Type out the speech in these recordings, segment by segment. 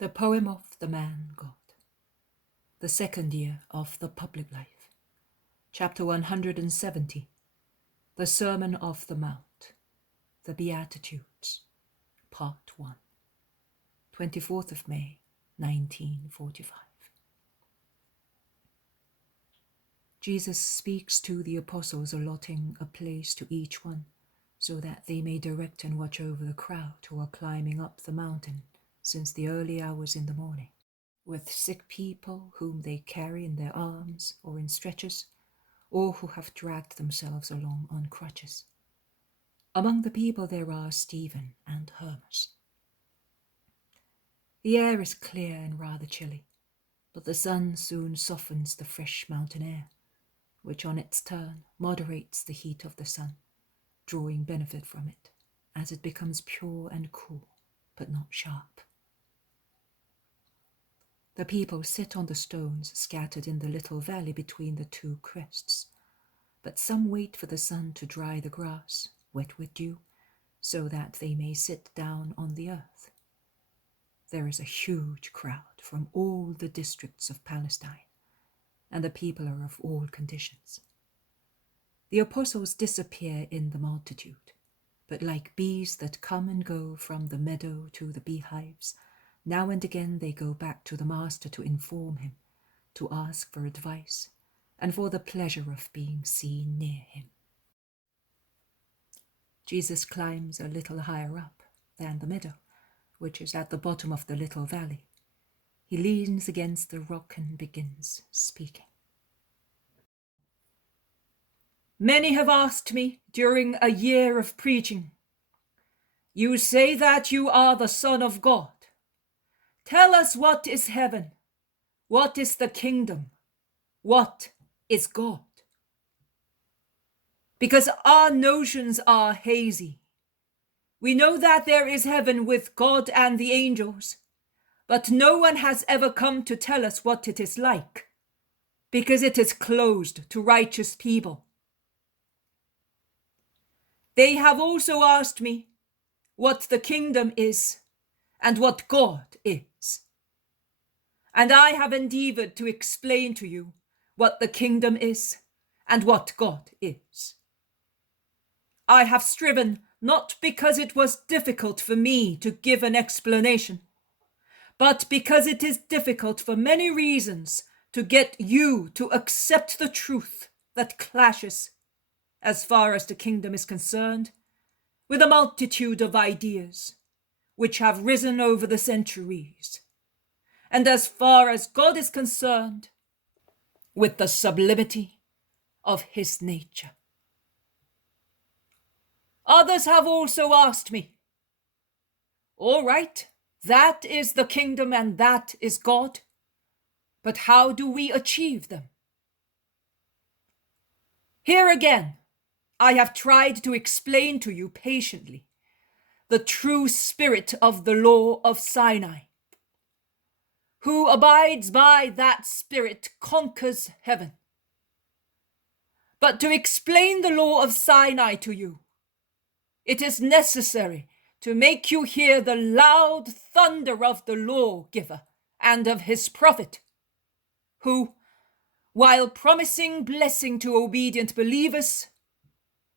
The Poem of the Man God. The second year of the public life. Chapter 170. The Sermon of the Mount. The Beatitudes. Part 1. 24th of May, 1945. Jesus speaks to the apostles, allotting a place to each one, so that they may direct and watch over the crowd who are climbing up the mountain since the early hours in the morning, with sick people whom they carry in their arms or in stretchers, or who have dragged themselves along on crutches. Among the people there are Stephen and Hermas. The air is clear and rather chilly, but the sun soon softens the fresh mountain air, which on its turn moderates the heat of the sun, drawing benefit from it, as it becomes pure and cool, but not sharp. The people sit on the stones scattered in the little valley between the two crests, but some wait for the sun to dry the grass, wet with dew, so that they may sit down on the earth. There is a huge crowd from all the districts of Palestine, and the people are of all conditions. The apostles disappear in the multitude, but like bees that come and go from the meadow to the beehives, now and again they go back to the Master to inform him, to ask for advice, and for the pleasure of being seen near him. Jesus climbs a little higher up than the meadow, which is at the bottom of the little valley. He leans against the rock and begins speaking. Many have asked me during a year of preaching, "You say that you are the Son of God. Tell us, what is heaven? What is the kingdom? What is God?" Because our notions are hazy. We know that there is heaven with God and the angels, but no one has ever come to tell us what it is like, because it is closed to righteous people. They have also asked me what the kingdom is and what God is. And I have endeavored to explain to you what the kingdom is and what God is. I have striven not because it was difficult for me to give an explanation, but because it is difficult for many reasons to get you to accept the truth that clashes, as far as the kingdom is concerned, with a multitude of ideas which have risen over the centuries, and as far as God is concerned, with the sublimity of his nature. Others have also asked me, all right, that is the kingdom and that is God, but how do we achieve them? Here again, I have tried to explain to you patiently the true spirit of the law of Sinai. Who abides by that spirit conquers heaven. But to explain the law of Sinai to you, it is necessary to make you hear the loud thunder of the lawgiver and of his prophet, who, while promising blessing to obedient believers,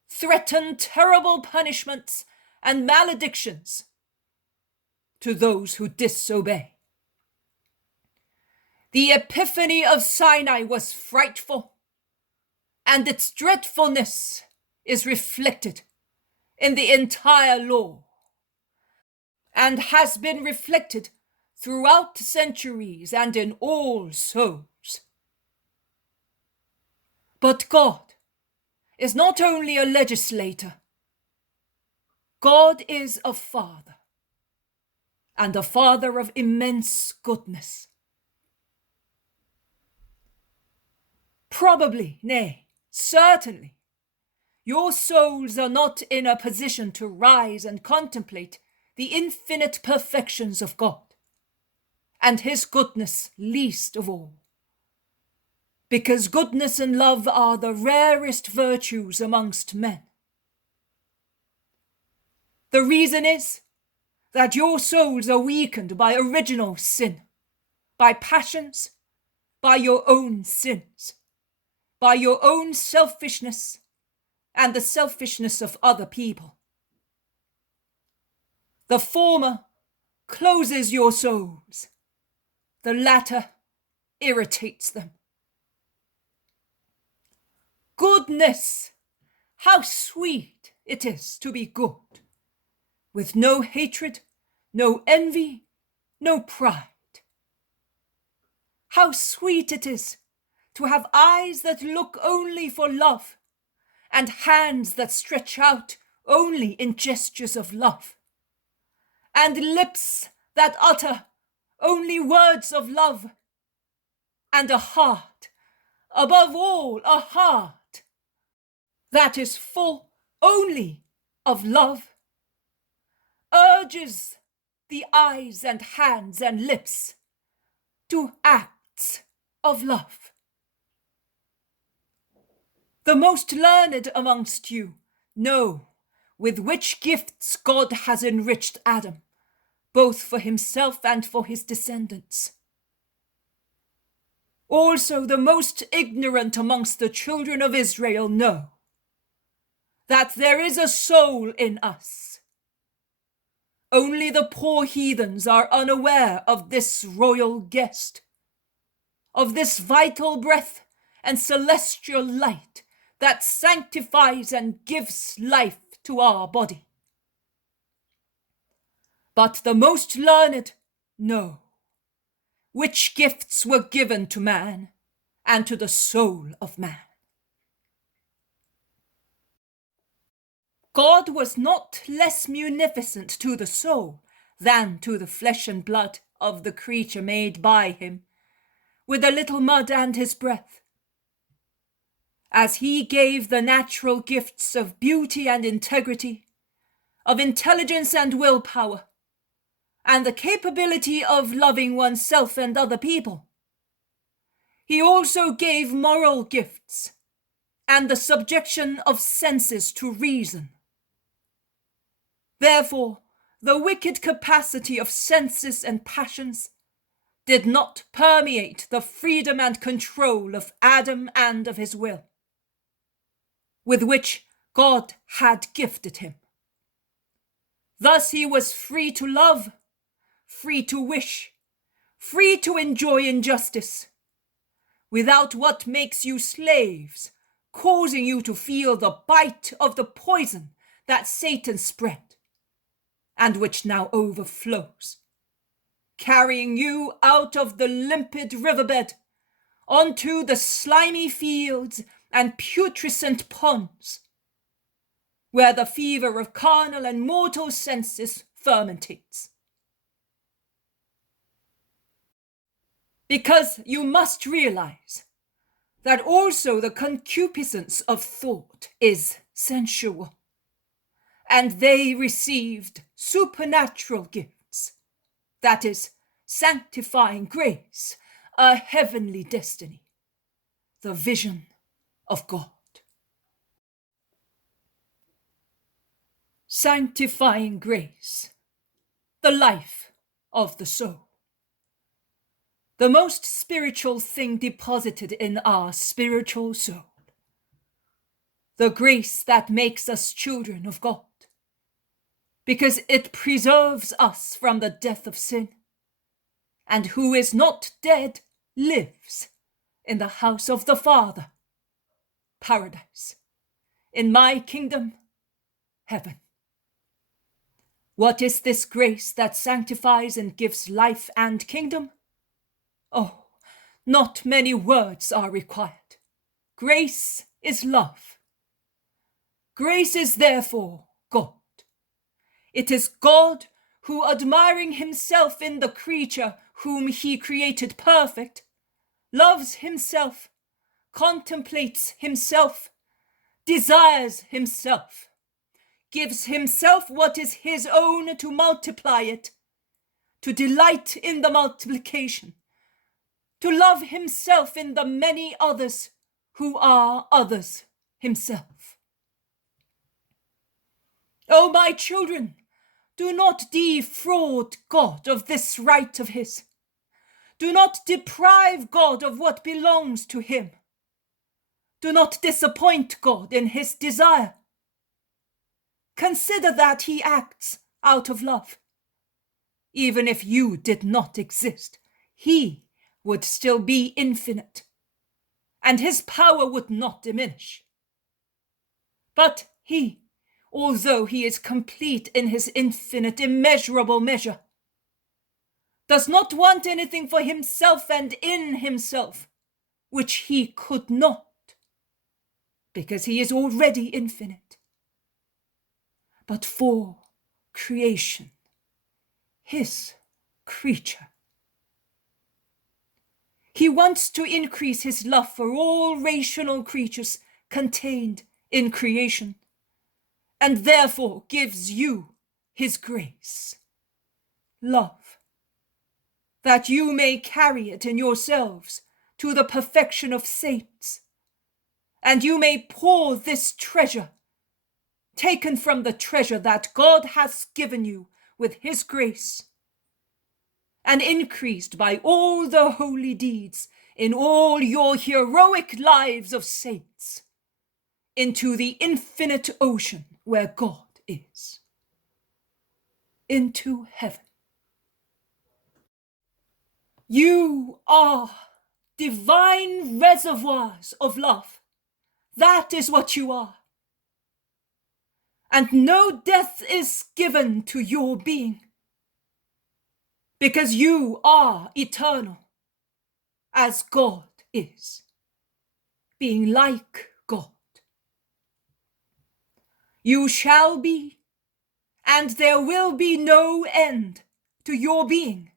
threaten terrible punishments and maledictions to those who disobey. The epiphany of Sinai was frightful, and its dreadfulness is reflected in the entire law, and has been reflected throughout centuries and in all souls. But God is not only a legislator. God is a father, and a father of immense goodness. Probably, nay, certainly, your souls are not in a position to rise and contemplate the infinite perfections of God, and his goodness least of all, because goodness and love are the rarest virtues amongst men. The reason is that your souls are weakened by original sin, by passions, by your own sins, by your own selfishness and the selfishness of other people. The former closes your souls, the latter irritates them. Goodness! How sweet it is to be good, with no hatred, no envy, no pride. How sweet it is to have eyes that look only for love, and hands that stretch out only in gestures of love, and lips that utter only words of love, and a heart, above all a heart, that is full only of love, urges the eyes and hands and lips to acts of love. The most learned amongst you know with which gifts God has enriched Adam, both for himself and for his descendants. Also the most ignorant amongst the children of Israel know that there is a soul in us. Only the poor heathens are unaware of this royal guest, of this vital breath and celestial light that sanctifies and gives life to our body. But the most learned know which gifts were given to man and to the soul of man. God was not less munificent to the soul than to the flesh and blood of the creature made by him, with a little mud and his breath. As he gave the natural gifts of beauty and integrity, of intelligence and willpower, and the capability of loving oneself and other people, he also gave moral gifts and the subjection of senses to reason. Therefore, the wicked capacity of senses and passions did not permeate the freedom and control of Adam and of his will, with which God had gifted him. Thus he was free to love, free to wish, free to enjoy injustice, without what makes you slaves, causing you to feel the bite of the poison that Satan spread, and which now overflows, carrying you out of the limpid riverbed onto the slimy fields and putrescent ponds, where the fever of carnal and mortal senses fermentates. Because you must realize that also the concupiscence of thought is sensual, and they received supernatural gifts, that is, sanctifying grace, a heavenly destiny, the vision of God. Sanctifying grace, the life of the soul. The most spiritual thing deposited in our spiritual soul. The grace that makes us children of God, because it preserves us from the death of sin, and who is not dead lives in the house of the Father, paradise, in my kingdom, heaven. What is this grace that sanctifies and gives life and kingdom? Oh, not many words are required. Grace is love. Grace is therefore God. It is God who, admiring himself in the creature whom he created perfect, loves himself, contemplates himself, desires himself, gives himself what is his own to multiply it, to delight in the multiplication, to love himself in the many others who are others himself. O my children, Do not defraud God of this right of his. Do not deprive God of what belongs to him. Do not disappoint God in his desire. Consider that he acts out of love. Even if you did not exist, he would still be infinite, and his power would not diminish. But he, although he is complete in his infinite, immeasurable measure, does not want anything for himself and in himself, which he could not, because he is already infinite, but for creation, his creature. He wants to increase his love for all rational creatures contained in creation, and therefore gives you his grace, love, that you may carry it in yourselves to the perfection of saints, and you may pour this treasure, taken from the treasure that God has given you with his grace, and increased by all the holy deeds in all your heroic lives of saints, into the infinite ocean where God is, into heaven. You are divine reservoirs of love. That is what you are. And no death is given to your being, because you are eternal, as God is, being like God. You shall be, and there will be no end to your being,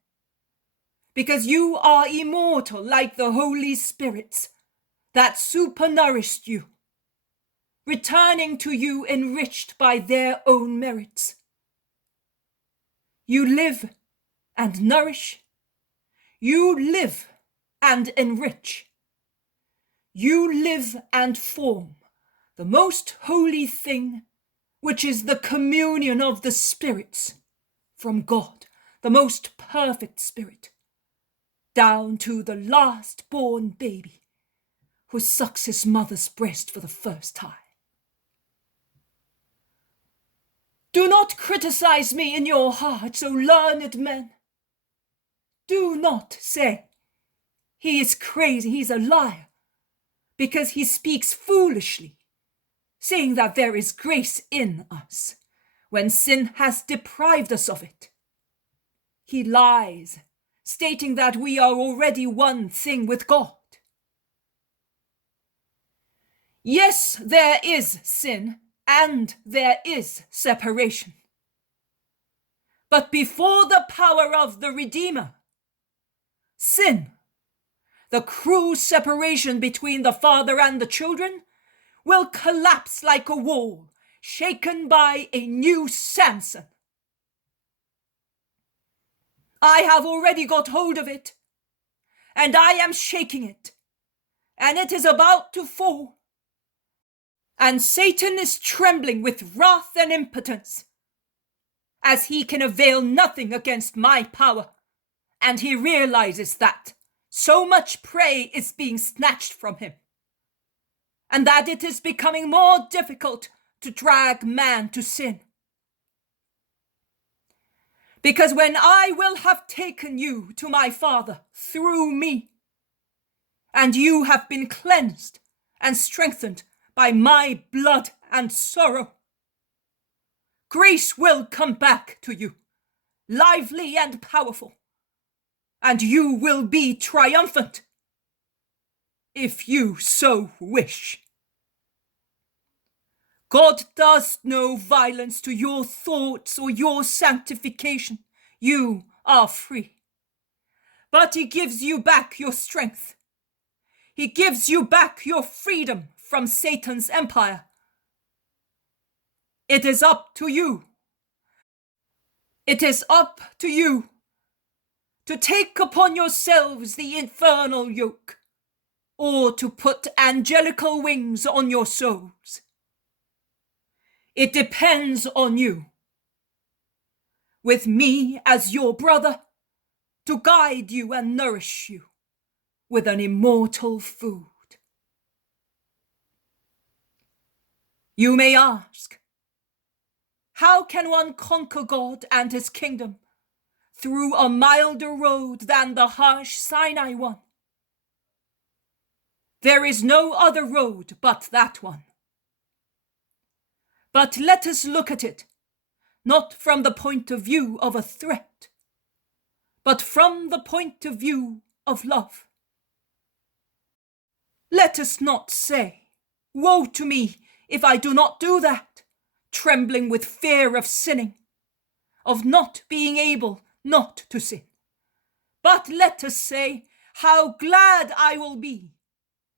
because you are immortal like the Holy Spirits that supernourished you, returning to you enriched by their own merits. You live and nourish. You live and enrich. You live and form the most holy thing, which is the communion of the spirits from God, the most perfect spirit, down to the last born baby who sucks his mother's breast for the first time. Do not criticize me in your hearts, O learned men. Do not say, he is crazy, he's a liar, because he speaks foolishly, saying that there is grace in us, when sin has deprived us of it. He lies, stating that we are already one thing with God. Yes, there is sin, and there is separation. But before the power of the Redeemer, sin, the cruel separation between the father and the children, will collapse like a wall, shaken by a new Samson. I have already got hold of it, and I am shaking it, and it is about to fall. And Satan is trembling with wrath and impotence, as he can avail nothing against my power, and he realizes that so much prey is being snatched from him, and that it is becoming more difficult to drag man to sin. Because when I will have taken you to my Father through me, and you have been cleansed and strengthened by my blood and sorrow, grace will come back to you, lively and powerful, and you will be triumphant, if you so wish. God does no violence to your thoughts or your sanctification. You are free. But he gives you back your strength. He gives you back your freedom from Satan's empire. It is up to you. It is up to you to take upon yourselves the infernal yoke, or to put angelical wings on your souls. It depends on you. with me as your brother, to guide you and nourish you with an immortal food. You may ask, how can one conquer God and his kingdom through a milder road than the harsh Sinai one? There is no other road but that one. But let us look at it, not from the point of view of a threat, but from the point of view of love. Let us not say, woe to me if I do not do that, trembling with fear of sinning, of not being able not to sin. But let us say, how glad I will be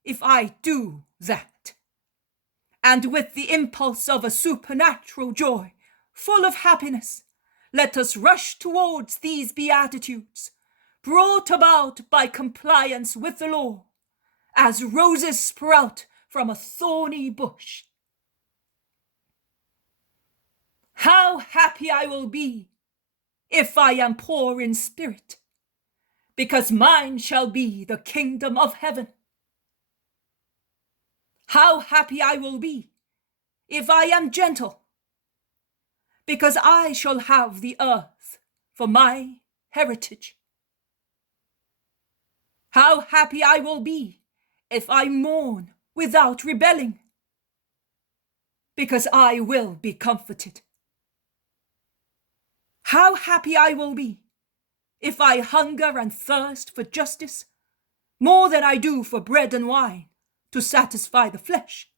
if I do that. And with the impulse of a supernatural joy, full of happiness, let us rush towards these Beatitudes, brought about by compliance with the law, as roses sprout from a thorny bush. How happy I will be if I am poor in spirit, because mine shall be the kingdom of heaven. How happy I will be if I am gentle, because I shall have the earth for my heritage. How happy I will be if I mourn without rebelling, because I will be comforted. How happy I will be if I hunger and thirst for justice more than I do for bread and wine to satisfy the flesh,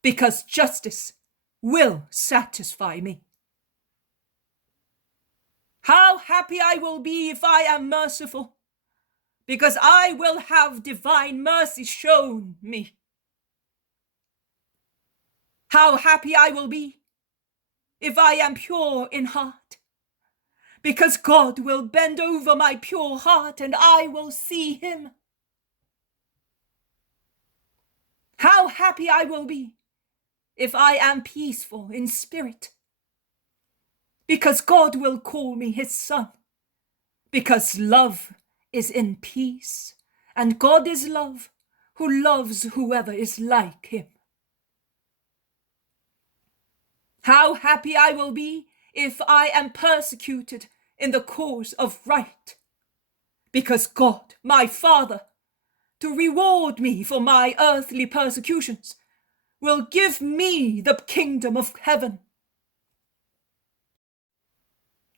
because justice will satisfy me. How happy I will be if I am merciful, because I will have divine mercy shown me. How happy I will be if I am pure in heart, because God will bend over my pure heart and I will see him. How happy I will be if I am peaceful in spirit, because God will call me his son, because love is in peace, and God is love, who loves whoever is like him. How happy I will be if I am persecuted in the cause of right, because God, my Father, to reward me for my earthly persecutions, will give me the kingdom of heaven.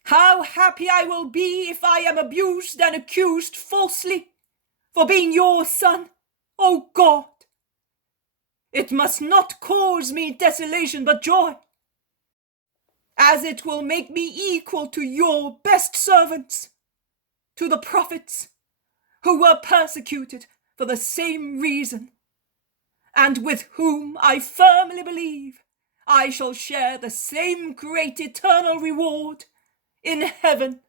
How happy I will be if I am abused and accused falsely for being your son, O God. It must not cause me desolation but joy, as it will make me equal to your best servants, to the prophets who were persecuted for the same reason, and with whom I firmly believe I shall share the same great eternal reward in heaven,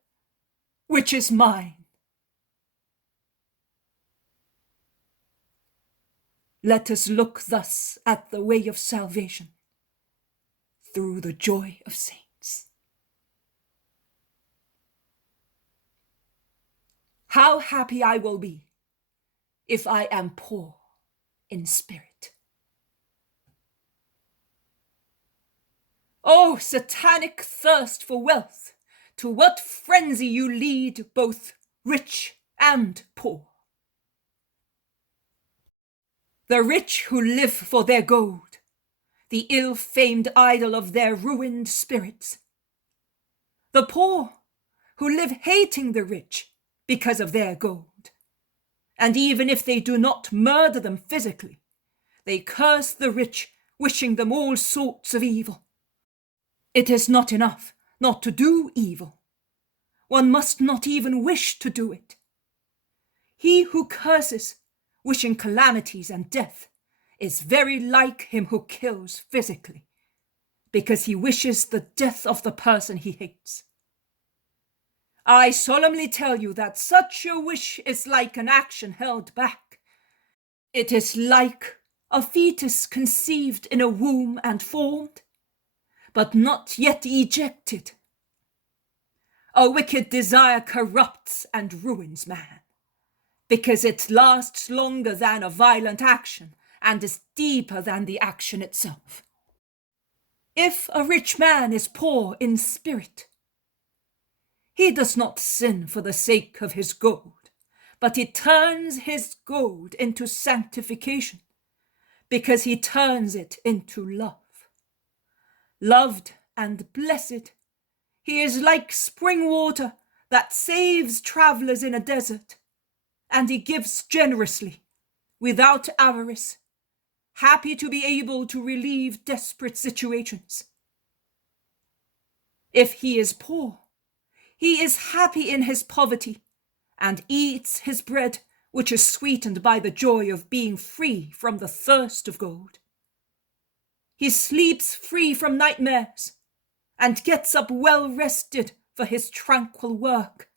which is mine. Let us look thus at the way of salvation through the joy of saints. How happy I will be if I am poor in spirit. Oh, satanic thirst for wealth, to what frenzy you lead both rich and poor. The rich who live for their gold, the ill-famed idol of their ruined spirits. The poor who live hating the rich because of their gold. And even if they do not murder them physically, they curse the rich, wishing them all sorts of evil. It is not enough not to do evil. One must not even wish to do it. He who curses, wishing calamities and death, is very like him who kills physically, because he wishes the death of the person he hates. I solemnly tell you that such a wish is like an action held back. It is like a fetus conceived in a womb and formed, but not yet ejected A wicked desire corrupts and ruins man, because it lasts longer than a violent action and is deeper than the action itself. If a rich man is poor in spirit, he does not sin for the sake of his gold, but he turns his gold into sanctification, because he turns it into love. Loved and blessed, he is like spring water that saves travelers in a desert, and he gives generously, without avarice, happy to be able to relieve desperate situations. If he is poor, he is happy in his poverty, and eats his bread, which is sweetened by the joy of being free from the thirst of gold. He sleeps free from nightmares, and gets up well rested for his tranquil work,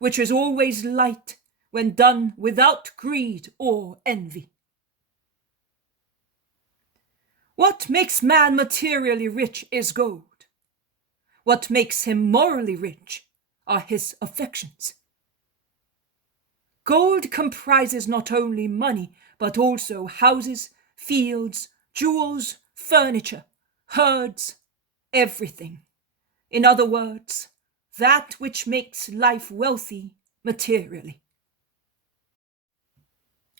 which is always light when done without greed or envy. What makes man materially rich is gold. What makes him morally rich are his affections. Gold comprises not only money, but also houses, fields, jewels, furniture, herds, everything. In other words, that which makes life wealthy materially.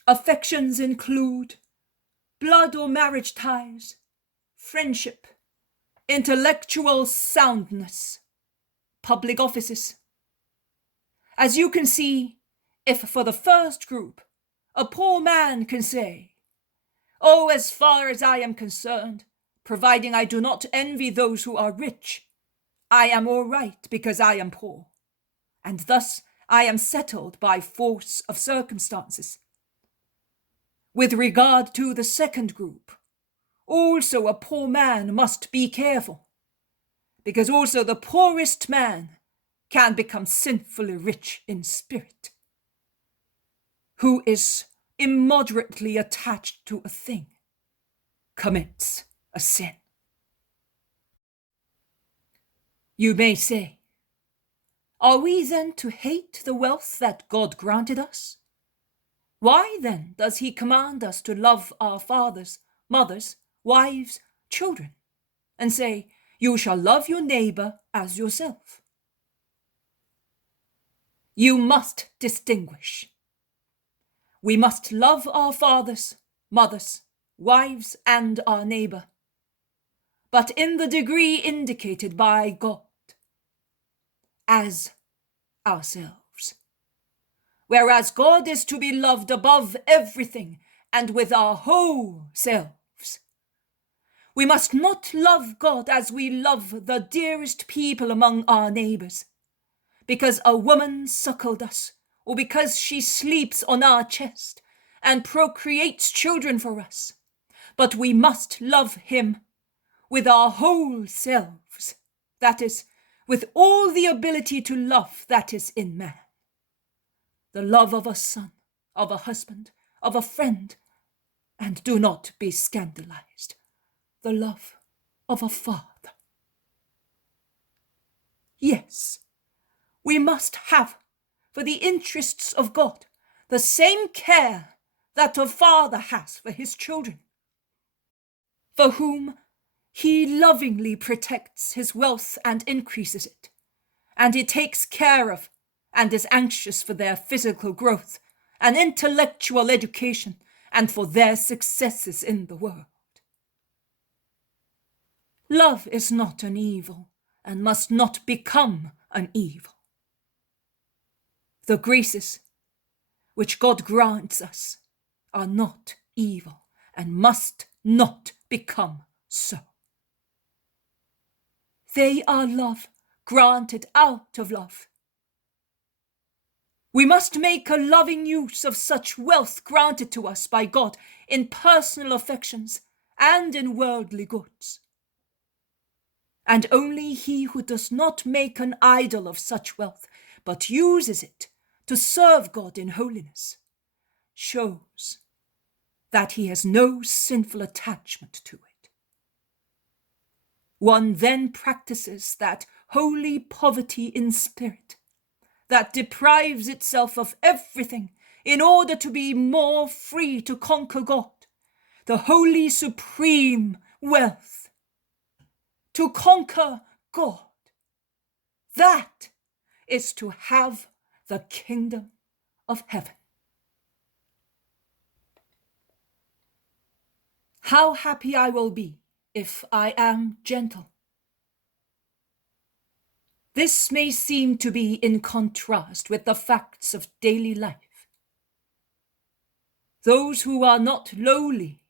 Affections include blood or marriage ties, friendship, intellectual soundness, public offices. As you can see, if for the first group, a poor man can say, "Oh, as far as I am concerned, providing I do not envy those who are rich, I am all right because I am poor, and thus I am settled by force of circumstances." With regard to the second group, also a poor man must be careful, because also the poorest man can become sinfully rich in spirit. Who is immoderately attached to a thing commits a sin. You may say, are we then to hate the wealth that God granted us? Why then does he command us to love our fathers, mothers, wives, children, and say, you shall love your neighbor as yourself? You must distinguish. We must love our fathers, mothers, wives, and our neighbor, but in the degree indicated by God, as ourselves. Whereas God is to be loved above everything and with our whole selves. We must not love God as we love the dearest people among our neighbors, because a woman suckled us, or because she sleeps on our chest and procreates children for us. But we must love him with our whole selves, that is, with all the ability to love that is in man. The love of a son, of a husband, of a friend, and do not be scandalized, the love of a father. Yes, we must have, for the interests of God, the same care that a father has for his children, for whom he lovingly protects his wealth and increases it, and he takes care of and is anxious for their physical growth and intellectual education and for their successes in the world. Love is not an evil and must not become an evil. The graces which God grants us are not evil and must not become so. They are love granted out of love. We must make a loving use of such wealth granted to us by God in personal affections and in worldly goods. And only he who does not make an idol of such wealth, but uses it to serve God in holiness, shows that he has no sinful attachment to it. one then practices that holy poverty in spirit that deprives itself of everything in order to be more free to conquer God, the holy supreme wealth. To conquer God, that is to have the kingdom of heaven. How happy I will be if I am gentle. This may seem to be in contrast with the facts of daily life. Those who are not lowly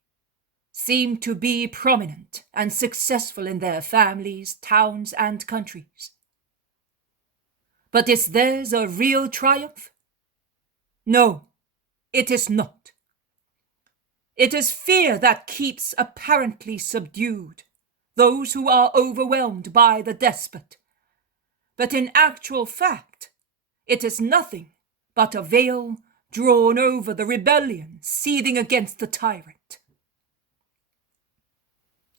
seem to be prominent and successful in their families, towns, and countries. But is theirs a real triumph? No, it is not. It is fear that keeps apparently subdued those who are overwhelmed by the despot. But in actual fact, it is nothing but a veil drawn over the rebellion seething against the tyrant.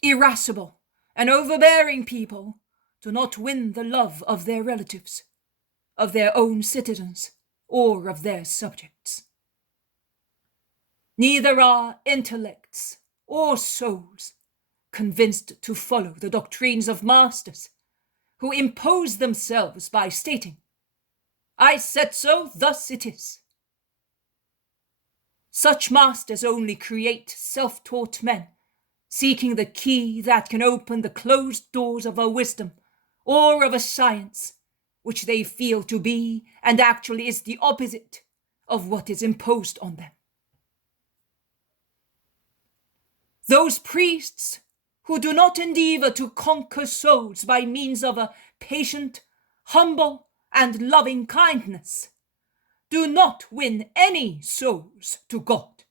Irascible and overbearing people do not win the love of their relatives, of their own citizens, or of their subjects. Neither are intellects or souls convinced to follow the doctrines of masters who impose themselves by stating, "I said so, thus it is." Such masters only create self-taught men, seeking the key that can open the closed doors of a wisdom or of a science, which they feel to be and actually is the opposite of what is imposed on them. Those priests who do not endeavor to conquer souls by means of a patient, humble, and loving kindness do not win any souls to God,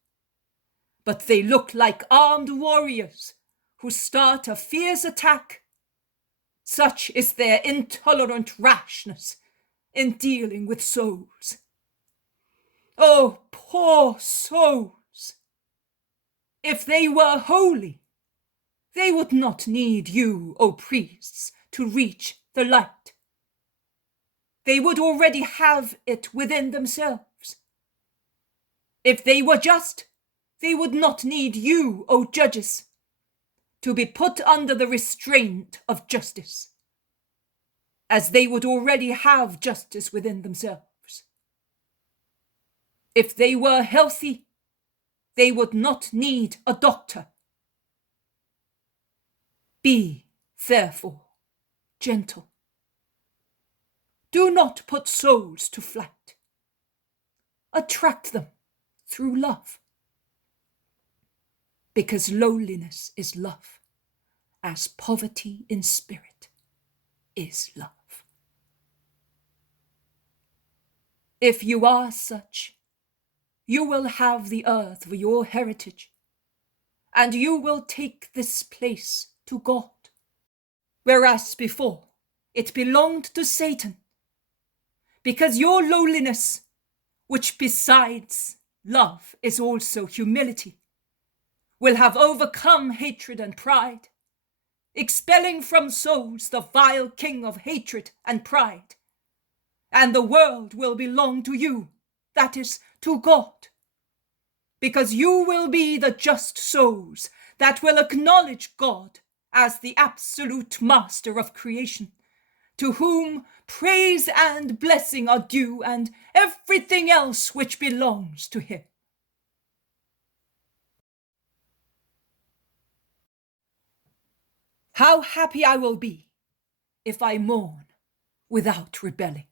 but they look like armed warriors who start a fierce attack. Such is their intolerant rashness in dealing with souls. Oh, poor souls! If they were holy, they would not need you, O priests, to reach the light. They would already have it within themselves. If they were just, they would not need you, O judges, to be put under the restraint of justice, as they would already have justice within themselves. If they were healthy, they would not need a doctor. Be, therefore, gentle. Do not put souls to flight. Attract them through love. Because lowliness is love, as poverty in spirit is love. If you are such, you will have the earth for your heritage, and you will take this place to God, whereas before it belonged to Satan, because your lowliness, which besides love is also humility, will have overcome hatred and pride, expelling from souls the vile king of hatred and pride, and the world will belong to you, that is, to God, because you will be the just souls that will acknowledge God as the absolute master of creation, to whom praise and blessing are due, and everything else which belongs to him. How happy I will be if I mourn without rebelling.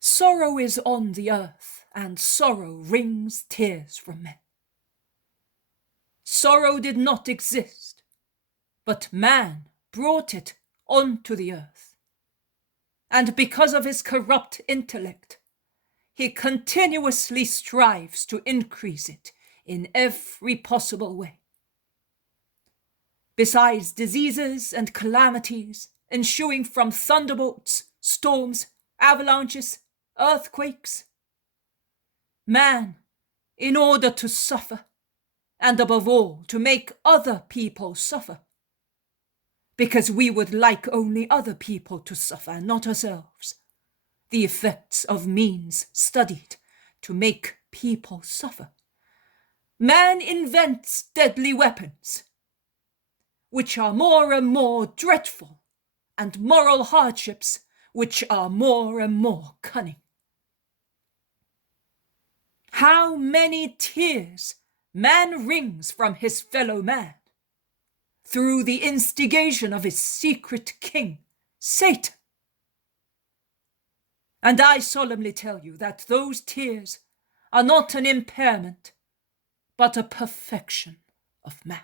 Sorrow is on the earth, and sorrow wrings tears from men. Sorrow did not exist, but man brought it onto the earth. And because of his corrupt intellect, he continuously strives to increase it in every possible way. Besides diseases and calamities ensuing from thunderbolts, storms, avalanches, earthquakes, man, in order to suffer and above all, to make other people suffer. Because we would like only other people to suffer, not ourselves. The effects of means studied to make people suffer. Man invents deadly weapons, which are more and more dreadful, and moral hardships, which are more and more cunning. How many tears man wrings from his fellow man, through the instigation of his secret king, Satan. And I solemnly tell you that those tears are not an impairment, but a perfection of man.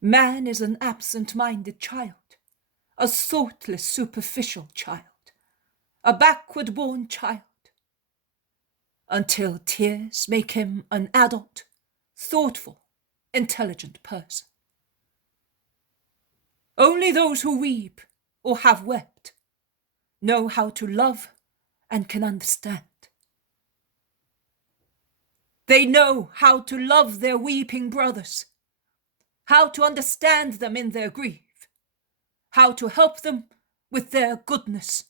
Man is an absent-minded child, a thoughtless, superficial child, a backward-born child, until tears make him an adult, thoughtful, intelligent person. Only those who weep or have wept know how to love and can understand. They know how to love their weeping brothers, how to understand them in their grief, how to help them with their goodness,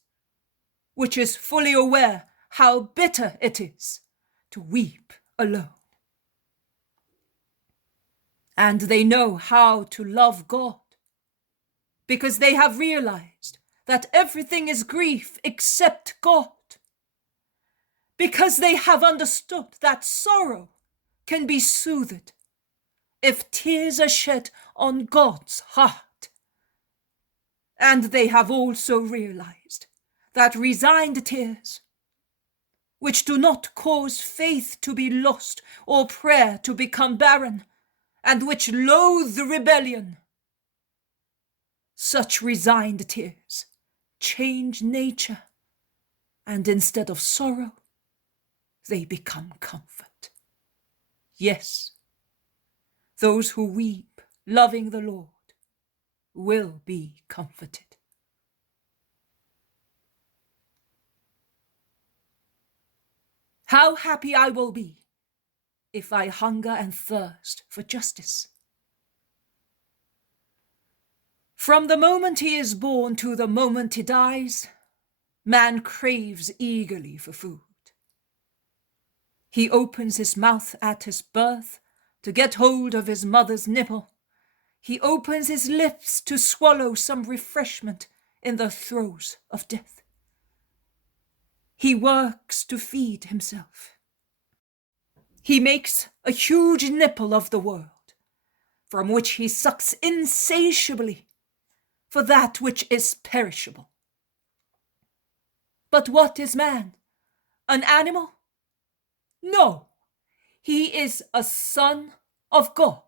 which is fully aware how bitter it is to weep alone. And they know how to love God, because they have realized that everything is grief except God, because they have understood that sorrow can be soothed if tears are shed on God's heart. And they have also realized that resigned tears, which do not cause faith to be lost or prayer to become barren, and which loathe rebellion, such resigned tears change nature, and instead of sorrow, they become comfort. Yes, those who weep, loving the Lord, will be comforted. How happy I will be if I hunger and thirst for justice. From the moment he is born to the moment he dies, man craves eagerly for food. He opens his mouth at his birth to get hold of his mother's nipple. He opens his lips to swallow some refreshment in the throes of death. He works to feed himself. He makes a huge nipple of the world, from which he sucks insatiably for that which is perishable. But what is man? An animal? No, he is a son of God.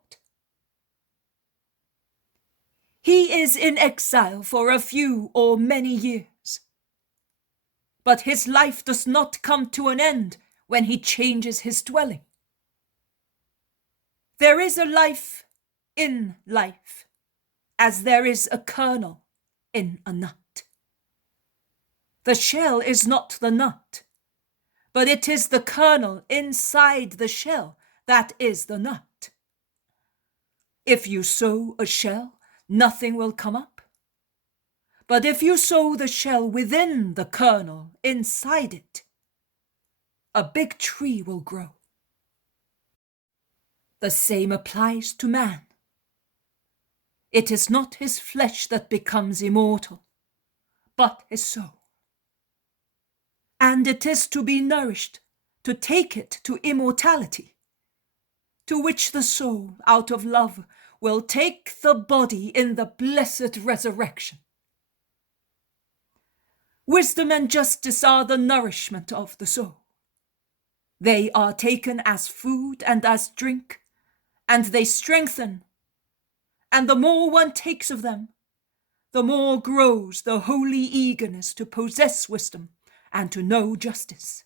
He is in exile for a few or many years, but his life does not come to an end when he changes his dwelling. There is a life in life, as there is a kernel in a nut. The shell is not the nut, but it is the kernel inside the shell that is the nut. If you sow a shell, nothing will come up. But if you sow the shell within the kernel inside it, a big tree will grow. The same applies to man. It is not his flesh that becomes immortal, but his soul. And it is to be nourished, to take it to immortality, to which the soul, out of love, will take the body in the blessed resurrection. Wisdom and justice are the nourishment of the soul. They are taken as food and as drink, and they strengthen. And the more one takes of them, the more grows the holy eagerness to possess wisdom and to know justice.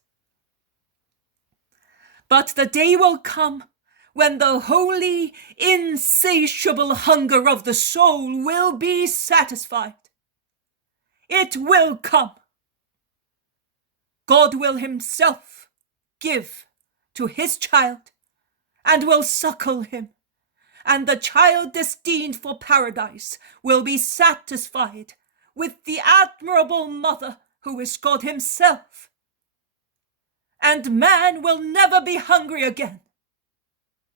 But the day will come when the holy, insatiable hunger of the soul will be satisfied. It will come. God will himself give to his child, and will suckle him, and the child destined for paradise will be satisfied with the admirable mother who is God himself. And man will never be hungry again,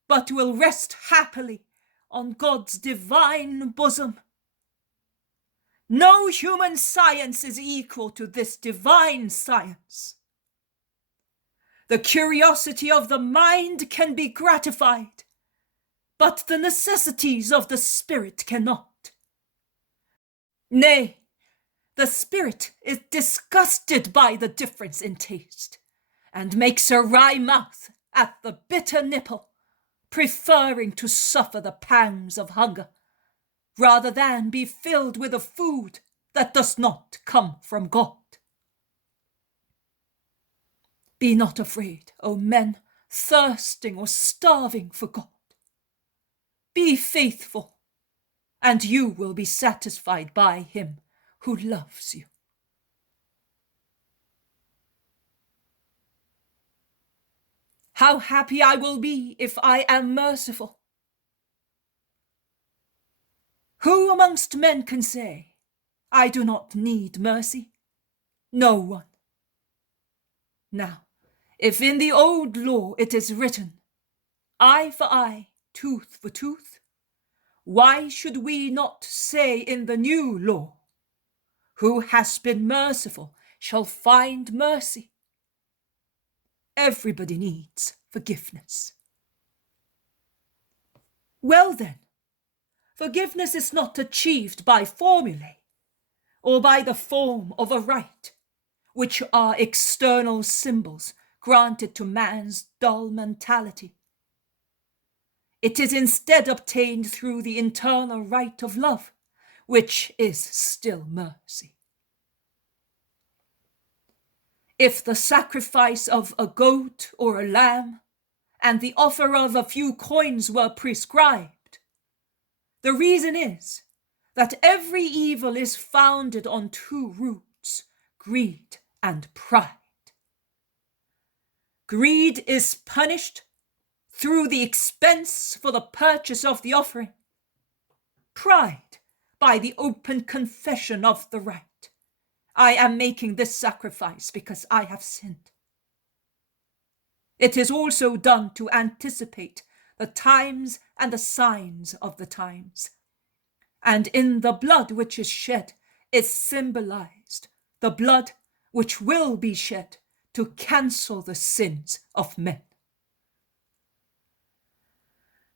but will rest happily on God's divine bosom. No human science is equal to this divine science. The curiosity of the mind can be gratified, but the necessities of the spirit cannot. Nay, the spirit is disgusted by the difference in taste, and makes a wry mouth at the bitter nipple, preferring to suffer the pangs of hunger, rather than be filled with a food that does not come from God. Be not afraid, O men, thirsting or starving for God. Be faithful, and you will be satisfied by him who loves you. How happy I will be if I am merciful. Who amongst men can say, I do not need mercy? No one. Now, if in the old law it is written, eye for eye, tooth for tooth, why should we not say in the new law, who has been merciful shall find mercy? Everybody needs forgiveness. Well then, forgiveness is not achieved by formulae or by the form of a rite, which are external symbols granted to man's dull mentality. It is instead obtained through the internal rite of love, which is still mercy. If the sacrifice of a goat or a lamb and the offer of a few coins were prescribed, the reason is that every evil is founded on two roots, greed and pride. Greed is punished through the expense for the purchase of the offering. Pride by the open confession of the right. I am making this sacrifice because I have sinned. It is also done to anticipate the times and the signs of the times. And in the blood which is shed is symbolized the blood which will be shed to cancel the sins of men.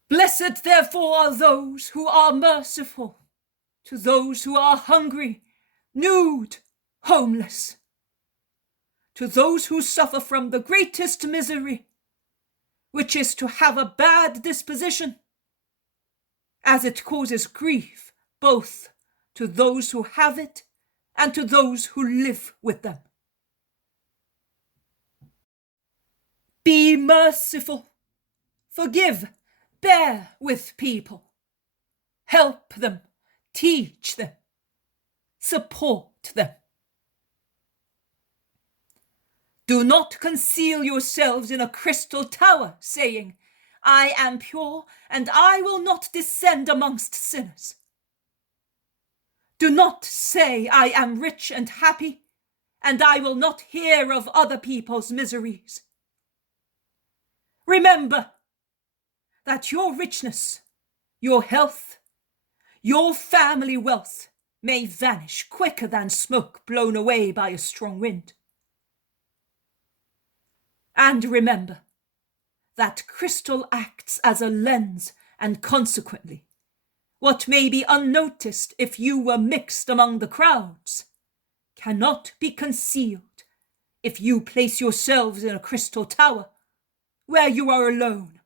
Blessed therefore are those who are merciful to those who are hungry, nude, homeless, to those who suffer from the greatest misery, which is to have a bad disposition, as it causes grief both to those who have it and to those who live with them. Be merciful, forgive, bear with people, help them, teach them, support them. Do not conceal yourselves in a crystal tower, saying, I am pure, and I will not descend amongst sinners. Do not say, I am rich and happy, and I will not hear of other people's miseries. Remember that your richness, your health, your family wealth may vanish quicker than smoke blown away by a strong wind. And remember that crystal acts as a lens, and consequently, what may be unnoticed if you were mixed among the crowds cannot be concealed if you place yourselves in a crystal tower where you are alone,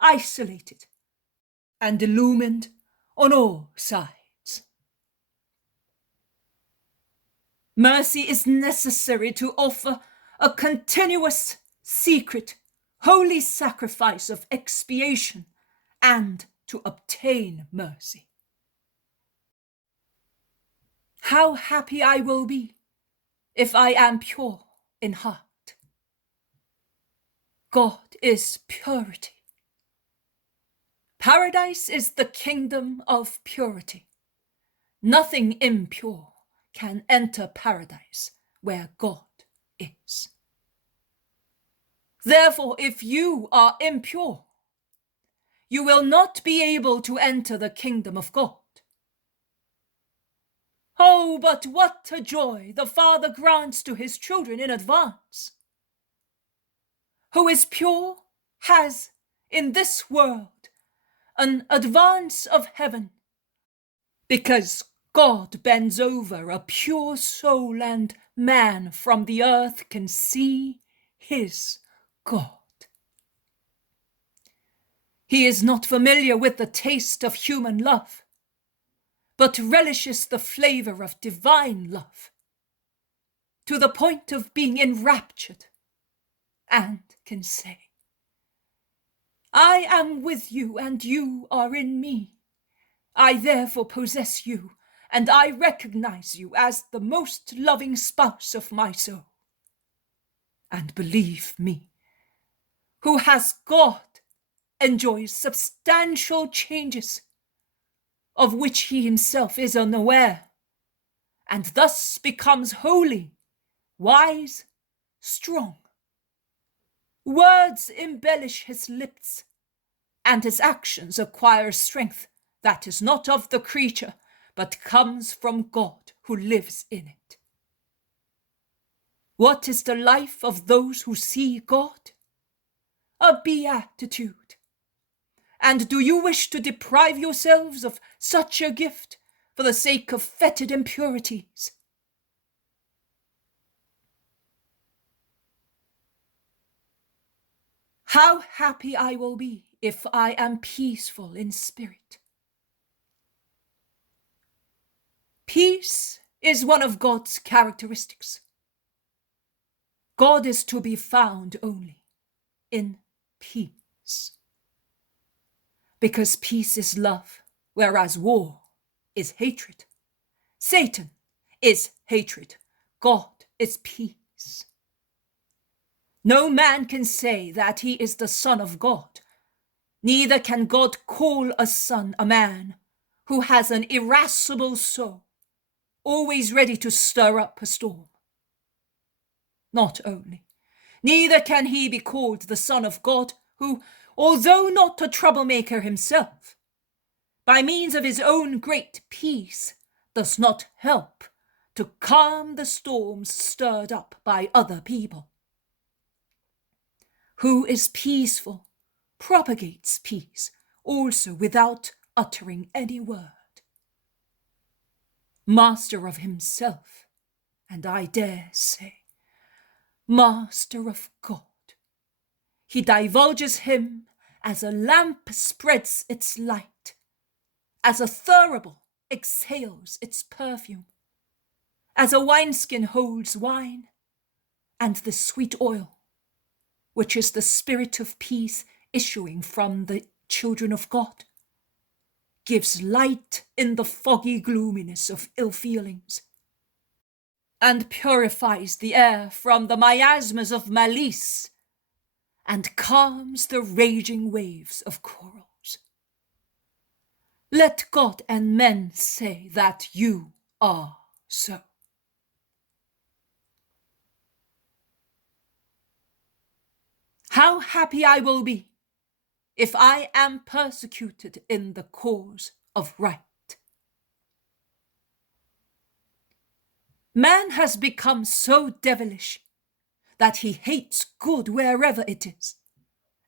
isolated, and illumined on all sides. Mercy is necessary to offer a continuous, secret, holy sacrifice of expiation and to obtain mercy. How happy I will be if I am pure in heart. God is purity. Paradise is the kingdom of purity. Nothing impure can enter paradise where God is. Therefore, if you are impure, you will not be able to enter the kingdom of God. Oh, but what a joy the Father grants to his children in advance. Who is pure has, in this world, an advance of heaven, because God bends over a pure soul, and man from the earth can see his God. He is not familiar with the taste of human love, but relishes the flavor of divine love, to the point of being enraptured, and can say, I am with you, and you are in me. I therefore possess you, and I recognize you as the most loving spouse of my soul. And believe me, who has God enjoys substantial changes of which he himself is unaware, and thus becomes holy, wise, strong. Words embellish his lips, and his actions acquire strength that is not of the creature, but comes from God who lives in it. What is the life of those who see God? A beatitude. And do you wish to deprive yourselves of such a gift for the sake of fetid impurities? How happy I will be if I am peaceful in spirit. Peace is one of God's characteristics. God is to be found only in peace. Because peace is love, whereas war is hatred. Satan is hatred. God is peace. No man can say that he is the Son of God. Neither can God call a son a man who has an irascible soul, always ready to stir up a storm. Not only, neither can he be called the Son of God who, although not a troublemaker himself, by means of his own great peace, does not help to calm the storms stirred up by other people. Who is peaceful propagates peace also without uttering any word. Master of himself, and I dare say, master of God. He divulges him as a lamp spreads its light, as a thurible exhales its perfume, as a wineskin holds wine, and the sweet oil, which is the spirit of peace issuing from the children of God, gives light in the foggy gloominess of ill feelings, and purifies the air from the miasmas of malice, and calms the raging waves of quarrels. Let God and men say that you are so. How happy I will be if I am persecuted in the cause of right. Man has become so devilish that he hates good wherever it is,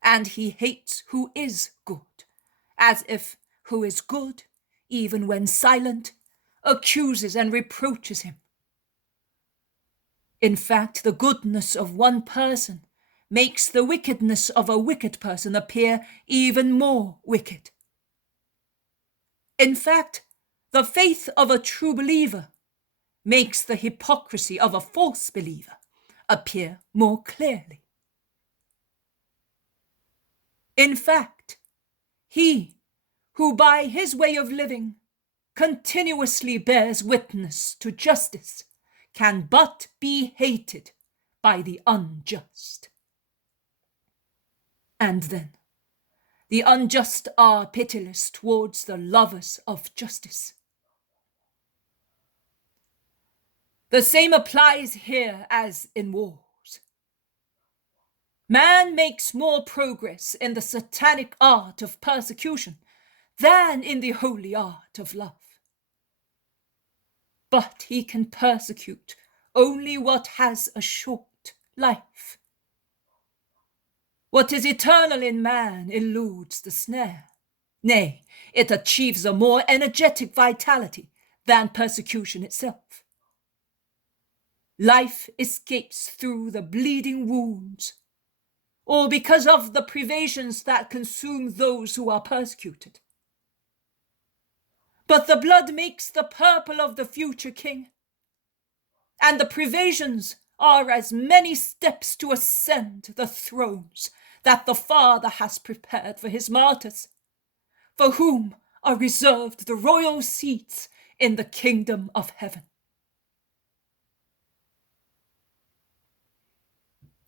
and he hates who is good, as if who is good, even when silent, accuses and reproaches him. In fact, the goodness of one person makes the wickedness of a wicked person appear even more wicked. In fact, the faith of a true believer makes the hypocrisy of a false believer appear more clearly. In fact, he who by his way of living continuously bears witness to justice can but be hated by the unjust. And then, the unjust are pitiless towards the lovers of justice. The same applies here as in wars. Man makes more progress in the satanic art of persecution than in the holy art of love. But he can persecute only what has a short life. What is eternal in man eludes the snare. Nay, it achieves a more energetic vitality than persecution itself. Life escapes through the bleeding wounds, or because of the privations that consume those who are persecuted. But the blood makes the purple of the future king, and the privations are as many steps to ascend the thrones that the Father has prepared for his martyrs, for whom are reserved the royal seats in the kingdom of heaven.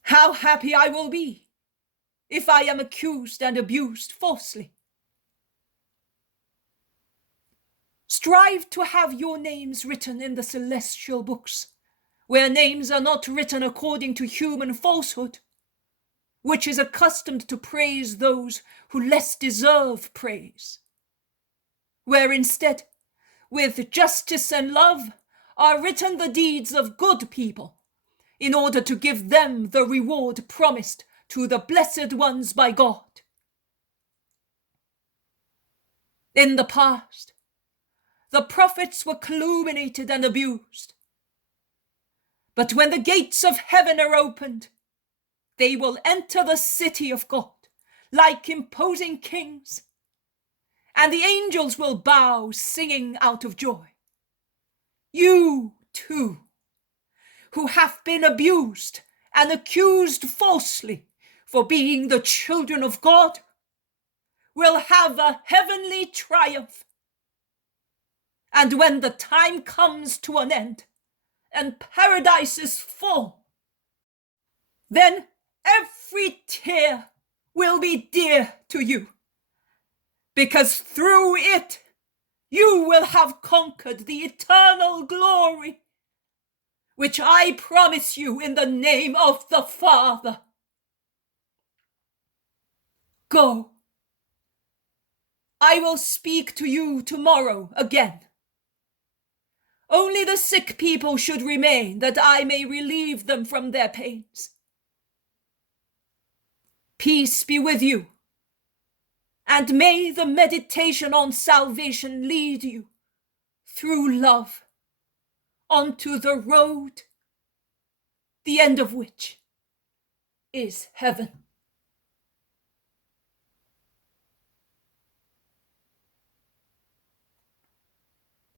How happy I will be if I am accused and abused falsely. Strive to have your names written in the celestial books, where names are not written according to human falsehood, which is accustomed to praise those who less deserve praise, where instead, with justice and love, are written the deeds of good people, in order to give them the reward promised to the blessed ones by God. In the past, the prophets were calumniated and abused. But when the gates of heaven are opened, they will enter the city of God like imposing kings, and the angels will bow singing out of joy. You too, who have been abused and accused falsely for being the children of God, will have a heavenly triumph. And when the time comes to an end and paradise is full, then every tear will be dear to you, because through it you will have conquered the eternal glory, which I promise you in the name of the Father. Go. I will speak to you tomorrow again. Only the sick people should remain, that I may relieve them from their pains. Peace be with you, and may the meditation on salvation lead you through love onto the road, the end of which is heaven.